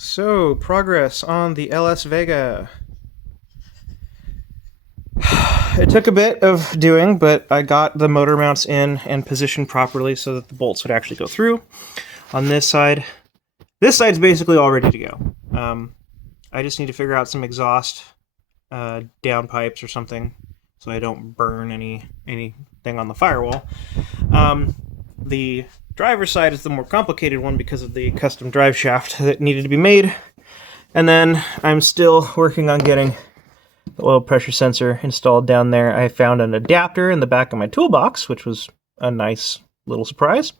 So, progress on the LS Vega. It took a bit of doing, but I got the motor mounts in and positioned properly so that the bolts would actually go through. On this side's basically all ready to go. I just need to figure out some exhaust downpipes or something so I don't burn anything on the firewall. The driver's side is the more complicated one because of the custom drive shaft that needed to be made. And then I'm still working on getting the oil pressure sensor installed down there. I found an adapter in the back of my toolbox, which was a nice little surprise.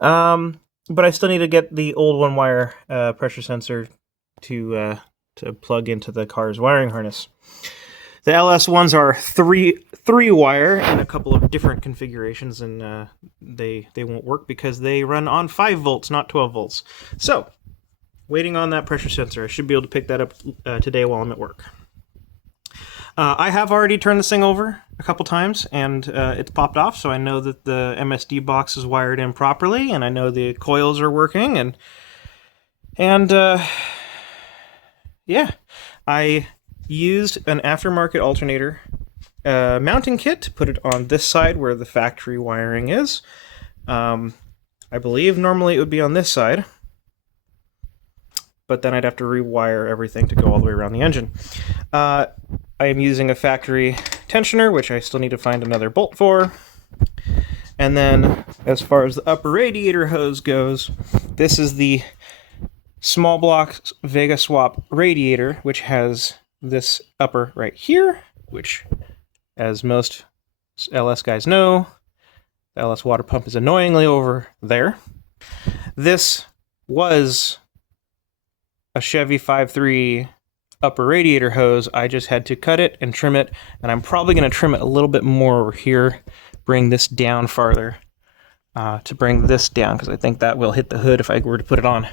But I still need to get the old one-wire pressure sensor to plug into the car's wiring harness. The LS ones are three wire in a couple of different configurations, and they won't work because they run on 5 volts, not 12 volts. So, waiting on that pressure sensor. I should be able to pick that up today while I'm at work. I have already turned this thing over a couple times, and it's popped off, so I know that the MSD box is wired in properly, and I know the coils are working, and yeah, I used an aftermarket alternator mounting kit to put it on this side where the factory wiring is. I believe normally it would be on this side, but then I'd have to rewire everything to go all the way around the engine. I am using a factory tensioner, which I still need to find another bolt for. And then, as far as the upper radiator hose goes, this is the small block Vega swap radiator, which has this upper right here, which, as most LS guys know, the LS water pump is annoyingly over there. This was a Chevy 5.3 upper radiator hose. I just had to cut it and trim it, and I'm probably going to trim it a little bit more over here, bring this down farther to bring this down, because I think that will hit the hood if I were to put it on.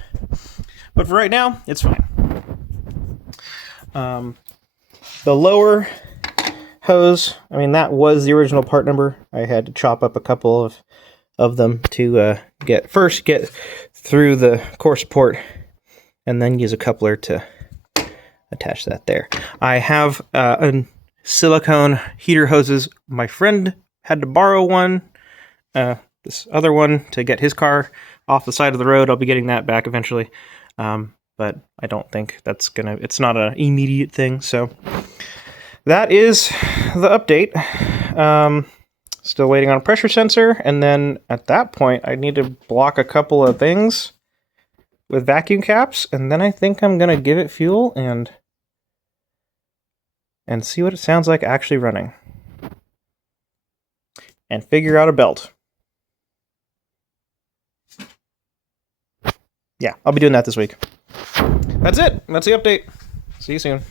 But for right now, it's fine. The lower hose, I mean, that was the original part number. I had to chop up a couple of them to get through the core support, and then use a coupler to attach that there. I have silicone heater hoses. My friend had to borrow one, this other one, to get his car off the side of the road. I'll be getting that back eventually, but I don't think it's not an immediate thing, so that is the update. Still waiting on a pressure sensor, and then at that point I need to block a couple of things with vacuum caps, and then I think I'm gonna give it fuel and see what it sounds like actually running, and figure out a belt. Yeah, I'll be doing that this week. That's it. That's the update. See you soon.